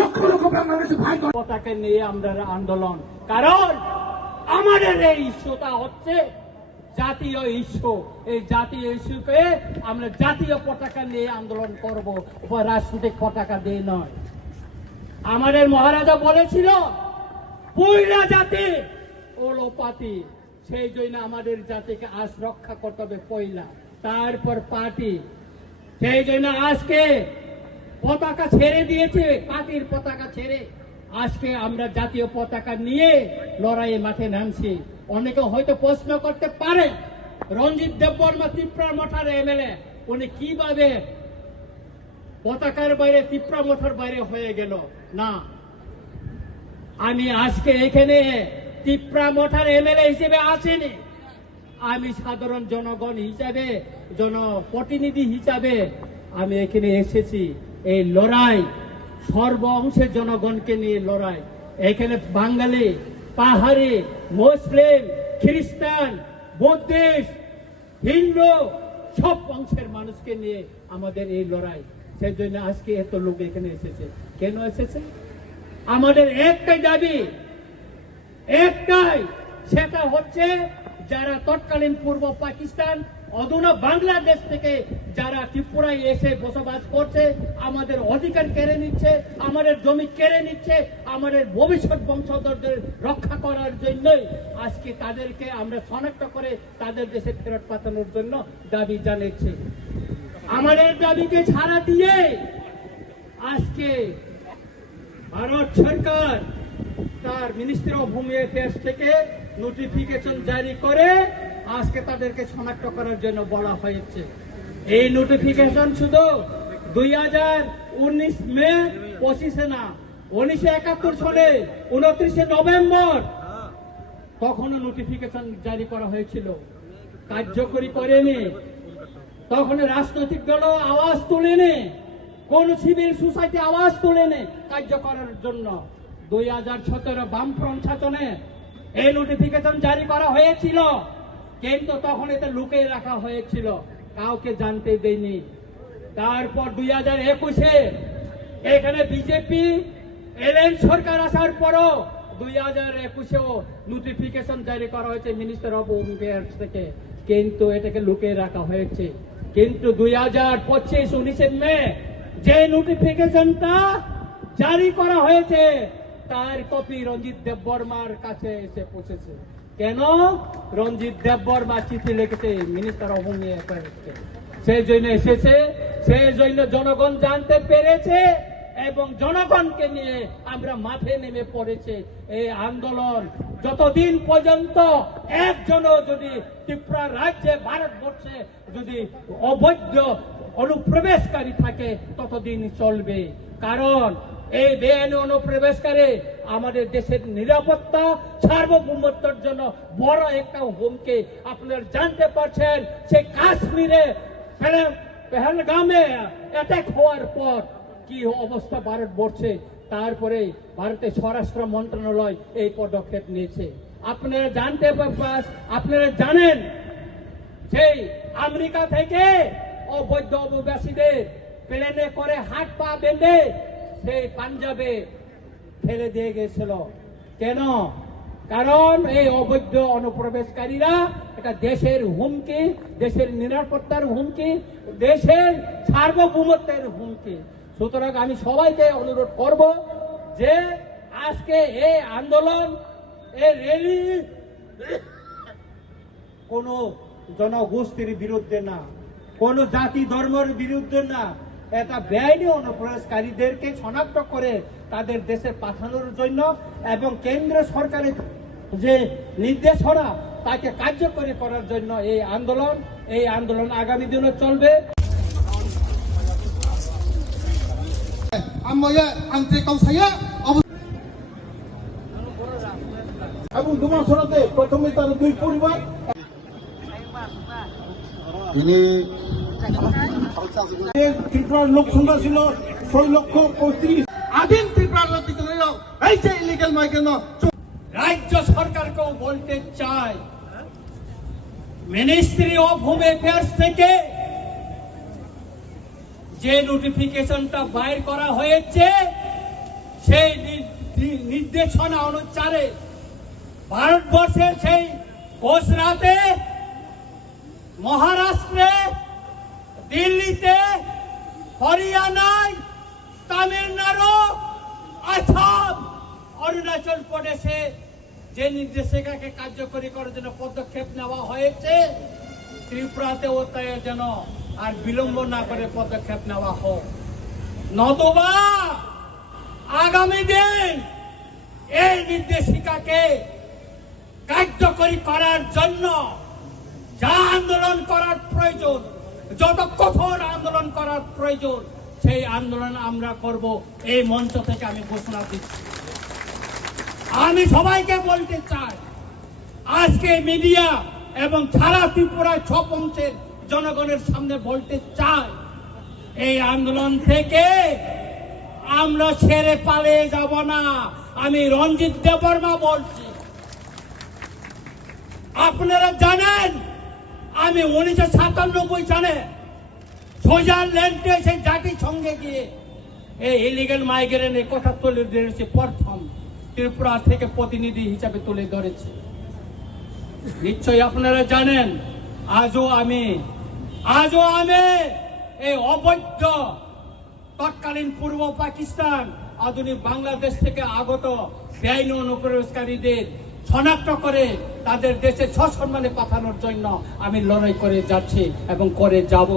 লক্ষ লক্ষ বাংলাদেশে ভাই পতাকা নিয়ে আমরা আন্দোলন, কারণ আমাদের এই ইস্যুটা হচ্ছে জাতীয় ইস্যু। এই জাতীয় ইস্যুকে আমরা জাতীয় পতাকা নিয়ে আন্দোলন করব, রাজনৈতিক পতাকা দিয়ে নয়। আমাদের মহারাজা বলেছিল পয়লা জাতি ও লোপাতি, সেই জন্য আমাদের জাতিকে আজ রক্ষা করতে হবে পয়লা, তারপর পার্টি। সেই জন্য আজকে পতাকা ছেড়ে দিয়েছে, পার্টির পতাকা ছেড়ে আজকে আমরা জাতীয় পতাকা নিয়ে লড়াইয়ে মাঠে নামছি। অনেকে হয়তো প্রশ্ন করতে পারে রঞ্জিত দেববর্মা ত্রিপুরা মঠার এমএলএ, উনি কিভাবে পতাকার বাইরে ত্রিপুরা মঠার বাইরে হয়ে গেল? না, আমি আজকে এখানে ত্রিপুরা মঠার এমএলএ হিসেবে আসিনি, আমি সাধারণ জনগণ হিসাবে, জনপ্রতিনিধি হিসাবে আমি এখানে এসেছি। এই লড়াই সর্ব অংশের জনগণকে নিয়ে লড়াই। এখানে বাঙালি, পাহাড়ি, মুসলিম, খ্রিস্টান, বুদ্ধিস্ট, হিন্দু সব অংশের মানুষকে নিয়ে আমাদের এই লড়াই। সেই জন্য আজকে এত লোক এখানে এসেছে। কেন এসেছে? আমাদের একটাই দাবি, একটাই, সেটা হচ্ছে যারা তৎকালীন পূর্ব পাকিস্তান, অধুনা বাংলাদেশ থেকে যারা ত্রিপুরায় এসে বসবাস করছে, আমাদের অধিকার কেড়ে নিচ্ছে, আমাদের জমি কেড়ে নিচ্ছে, আমাদের ভবিষ্যৎ বংশধরদের রক্ষা করার জন্যই আজকে তাদেরকে আমরা শনাক্ত করে তাদের দেশে ফেরত পাঠানোর জন্য দাবি জানাচ্ছি। আমাদের দাবিকে ছাড়া দিয়ে আজকে ভারত সরকার তার মিনিস্ট্রি অফ হোম অ্যাফেয়ার্স থেকে নোটিফিকেশন জারি করে আজকে তাদেরকে শনাক্ত করার জন্য বলা হয়েছে। এই নোটিফিকেশন শুধু 2019 মে 25 না, 1971 সালে 29 নভেম্বর তখনও নোটিফিকেশন জারি করা হয়েছিল, কার্যকরী করেনি। তখন রাজনৈতিক দল আওয়াজ তোলেনি, কোন সিভিল সোসাইটি আওয়াজ তোলেনি কার্য করার জন্য। 2017 বামফ্রন্ট শাসনে এই নোটিফিকেশন জারি করা হয়েছিল, কিন্তু তখন এটা লুকিয়ে রাখা হয়েছিল, কাউকে জানতে দেয়নি। তারপর 2021-এ এখানে বিজেপি এলএন সরকার আসার পরও 2021-এও নোটিফিকেশন জারি করা হয়েছে মিনিস্টার অফ হোম অ্যাফেয়ার্স থেকে, কিন্তু এটাকে লুকিয়ে রাখা হয়েছে। কিন্তু 2025-19 মে যে নোটিফিকেশনটা জারি করা হয়েছে তার কপি রঞ্জিত দেববর্মার কাছে এসে পৌঁছেছে। কেন? রঞ্জিত দেববর্মা চিঠি লিখেছে মিনিস্টার অফ হোম অ্যাফেয়ার্সকে, সেই জন্য এসেছে, সেই জন্য জনগণ জানতে পেরেছে এবং জনগণকে নিয়ে আমরা মাঠে নেমে পড়েছে। এই আন্দোলন যতদিন পর্যন্ত একজনও যদি ত্রিপুরা রাজ্যে, ভারতবর্ষে যদি অবৈধ অনুপ্রবেশকারী থাকে ততদিন চলবে, কারণ এই বেআইনি অনুপ্রবেশকারী আমাদের দেশের নিরাপত্তা, সার্বভৌমত্বের জন্য বড় একটা হুমকি। আপনারা জানতে পারছেন সে কাশ্মীরে পেহেলগামে অ্যাটাক হওয়ার পর কি অবস্থা ভারতবর্ষে, তারপরে ভারতের স্বরাষ্ট্র মন্ত্রণালয় এই পদক্ষেপ নিয়েছে। আপনারা জানেন সেই আমেরিকা থেকে অবৈধ অভিবাসীদের প্লেনে করে হাত পা বেঁধে সেই পাঞ্জাবে ফেলে দিয়ে গেছিল। কেন? কারণ এই অবৈধ অনুপ্রবেশকারীরা এটা দেশের হুমকি, দেশের নিরাপত্তার হুমকি, দেশের সার্বভৌমত্বের হুমকি। সুতরাং আমি সবাইকে অনুরোধ করব যে আজকে এই আন্দোলন, এই র্যালি কোন জনগোষ্ঠীর বিরুদ্ধে না, কোন জাতি ধর্মের বিরুদ্ধে না, এটা বেআইনি অনুপ্রবেশকারীদেরকে শনাক্ত করে তাদের দেশে পাঠানোর জন্য এবং কেন্দ্র সরকারের যে নির্দেশনা তাকে কার্যকরী করার জন্য এই আন্দোলন আগামী দিনে চলবে। এবং দুমাসরাতে প্রথমে তার দুই পরিবার ত্রিপুরার লোক সংখ্যা ছিল 6,35,000। আদিম ত্রিপুরার এই যে ইলিগাল মাইগ্রেন্ট রাজ্য সরকারকেও বলতে চাই, মিনিস্ট্রি অফ হোম অ্যাফেয়ার্স থেকে যে নোটিফিকেশনটা বাইর করা হয়েছে সেই নির্দেশনা অনুসারে ভারতবর্ষের সেই গুজরাটে, মহারাষ্ট্রে, দিল্লিতে, হরিয়ানায়, তামিলনাড়ু, আসাম, অরুণাচল প্রদেশে যে নির্দেশিকাকে কার্যকরী করার জন্য পদক্ষেপ নেওয়া হয়েছে, ত্রিপুরাতেও তাই যেন আর বিলম্ব না করে পদক্ষেপ নেওয়া হোক। নতুবা আগামী দিন এই নির্দেশিকাকে কার্যকরী করার জন্য যা আন্দোলন করার প্রয়োজন, যত কঠোর আন্দোলন করার প্রয়োজন, সেই আন্দোলন আমরা করব। এই মঞ্চ থেকে আমি ঘোষণা দিচ্ছি। আমি সবাইকে বলতে চাই, আজকে মিডিয়া এবং সারা ত্রিপুরার সব অংশের জনগণের সামনে বলতে চাই, এই আন্দোলন থেকে আমরা ছেড়ে পালিয়ে যাব না। আমি রঞ্জিত দেববর্মা বলছি। আপনারা জানেন, আমি 1997 সালে সুইজারল্যান্ডে সেই জাতিসংঘে গিয়ে এই ইলিগাল মাইগ্রেন্টের কথা তুলে ধরেছি, প্রথম ত্রিপুরা থেকে প্রতিনিধি হিসাবে তুলে ধরেছি। নিশ্চয়ই আপনারা জানেন, আজও আমি এই অবৈধ তৎকালীন পূর্ব পাকিস্তান, আধুনিক বাংলাদেশ থেকে আগত বেআইনি অনুপ্রবেশকারীদের শনাক্ত করে তাদের দেশে সসম্মানে পাঠানোর জন্য আমি লড়াই করে যাচ্ছি এবং করে যাব।